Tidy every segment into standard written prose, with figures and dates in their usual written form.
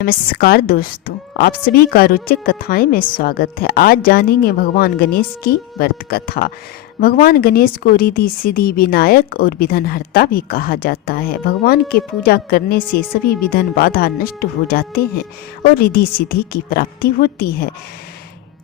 नमस्कार दोस्तों, आप सभी का रोचक कथाएं में स्वागत है। आज जानेंगे भगवान गणेश की व्रत कथा। भगवान गणेश को रिद्धि सिद्धि विनायक और विघ्नहर्ता भी कहा जाता है। भगवान के पूजा करने से सभी विघ्न बाधा नष्ट हो जाते हैं और रिद्धि सिद्धि की प्राप्ति होती है।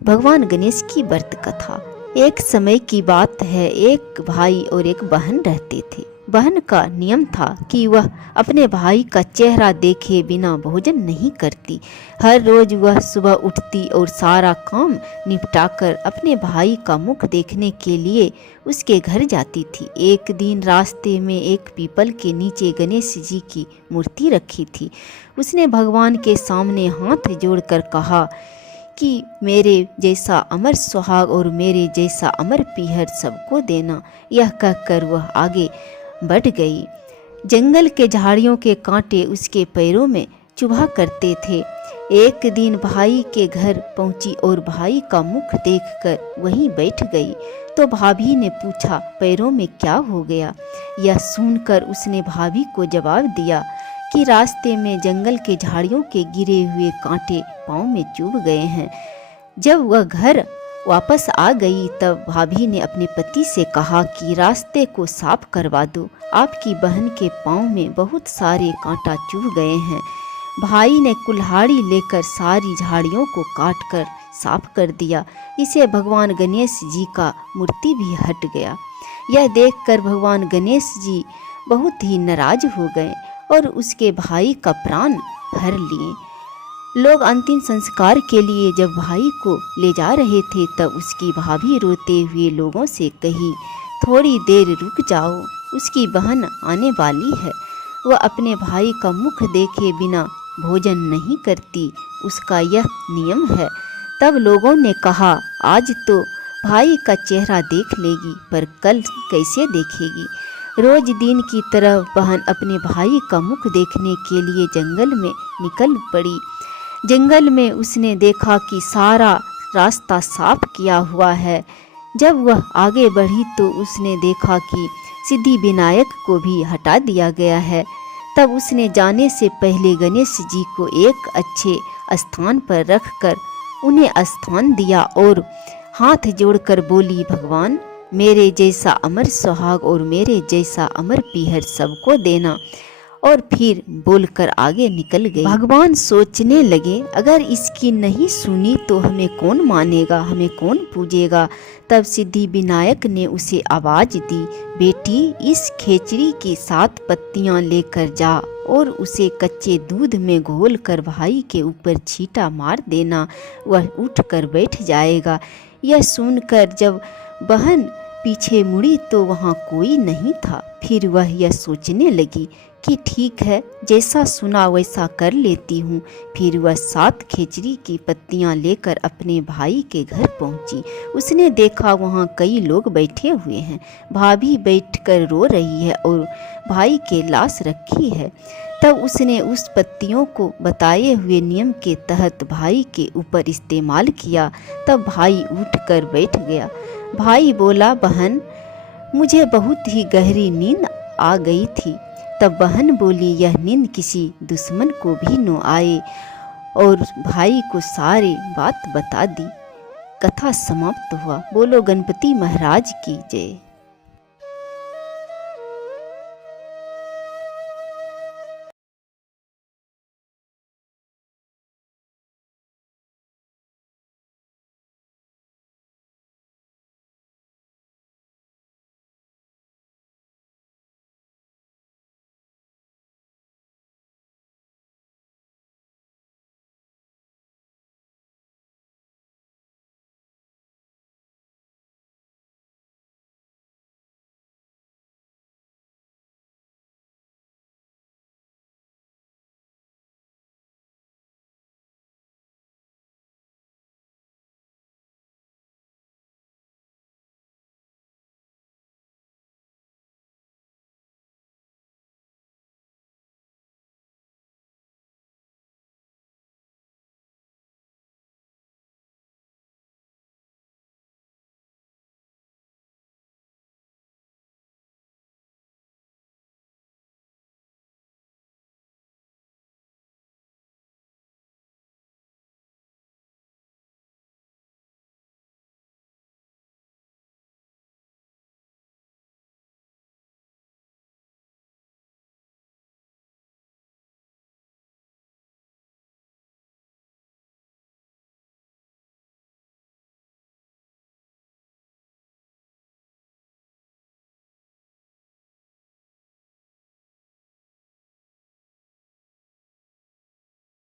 भगवान गणेश की व्रत कथा। एक समय की बात है, एक भाई और एक बहन रहते थे। बहन का नियम था कि वह अपने भाई का चेहरा देखे बिना भोजन नहीं करती। हर रोज वह सुबह उठती और सारा काम निपटाकर अपने भाई का मुख देखने के लिए उसके घर जाती थी। एक दिन रास्ते में एक पीपल के नीचे गणेश जी की मूर्ति रखी थी। उसने भगवान के सामने हाथ जोड़कर कहा कि मेरे जैसा अमर सुहाग और मेरे जैसा अमर पीहर सबको देना। यह कहकर वह आगे बढ़ गई। जंगल के झाड़ियों के कांटे उसके पैरों में चुभा करते थे। एक दिन भाई के घर पहुंची और भाई का मुख देखकर वहीं बैठ गई। तो भाभी ने पूछा, पैरों में क्या हो गया? यह सुनकर उसने भाभी को जवाब दिया कि रास्ते में जंगल के झाड़ियों के गिरे हुए कांटे पांव में चुभ गए हैं। जब वह घर वापस आ गई तब भाभी ने अपने पति से कहा कि रास्ते को साफ करवा दो, आपकी बहन के पांव में बहुत सारे कांटा चुभ गए हैं। भाई ने कुल्हाड़ी लेकर सारी झाड़ियों को काट कर साफ कर दिया। इसे भगवान गणेश जी का मूर्ति भी हट गया। यह देखकर भगवान गणेश जी बहुत ही नाराज हो गए और उसके भाई का प्राण हर लिए। लोग अंतिम संस्कार के लिए जब भाई को ले जा रहे थे तब उसकी भाभी रोते हुए लोगों से कही, थोड़ी देर रुक जाओ, उसकी बहन आने वाली है। वह अपने भाई का मुख देखे बिना भोजन नहीं करती, उसका यह नियम है। तब लोगों ने कहा, आज तो भाई का चेहरा देख लेगी पर कल कैसे देखेगी? रोज दिन की तरह बहन अपने भाई का मुख देखने के लिए जंगल में निकल पड़ी। जंगल में उसने देखा कि सारा रास्ता साफ किया हुआ है। जब वह आगे बढ़ी तो उसने देखा कि सिद्धि विनायक को भी हटा दिया गया है। तब उसने जाने से पहले गणेश जी को एक अच्छे स्थान पर रखकर उन्हें स्थान दिया और हाथ जोड़कर बोली, भगवान मेरे जैसा अमर सुहाग और मेरे जैसा अमर पीहर सबको देना। और फिर बोलकर आगे निकल गई। भगवान सोचने लगे, अगर इसकी नहीं सुनी तो हमें कौन मानेगा, हमें कौन पूजेगा? तब सिद्धि विनायक ने उसे आवाज दी, बेटी इस खेचड़ी की 7 पत्तियां लेकर जा और उसे कच्चे दूध में घोल कर भाई के ऊपर छींटा मार देना, वह उठकर बैठ जाएगा। यह सुनकर जब बहन पीछे मुड़ी तो वहाँ कोई नहीं था। फिर वह यह सोचने लगी कि ठीक है, जैसा सुना वैसा कर लेती हूँ। फिर वह 7 खेचड़ी की पत्तियाँ लेकर अपने भाई के घर पहुँची। उसने देखा वहाँ कई लोग बैठे हुए हैं। भाभी बैठकर रो रही है और भाई के लाश रखी है। तब उसने उस पत्तियों को बताए हुए नियम के तहत भाई के ऊपर इस्तेमाल किया। तब भाई उठकर बैठ गया। भाई बोला, बहन मुझे बहुत ही गहरी नींद आ गई थी। तब बहन बोली, यह नींद किसी दुश्मन को भी न आए, और भाई को सारी बात बता दी। कथा समाप्त हुआ। बोलो गणपति महाराज की जय।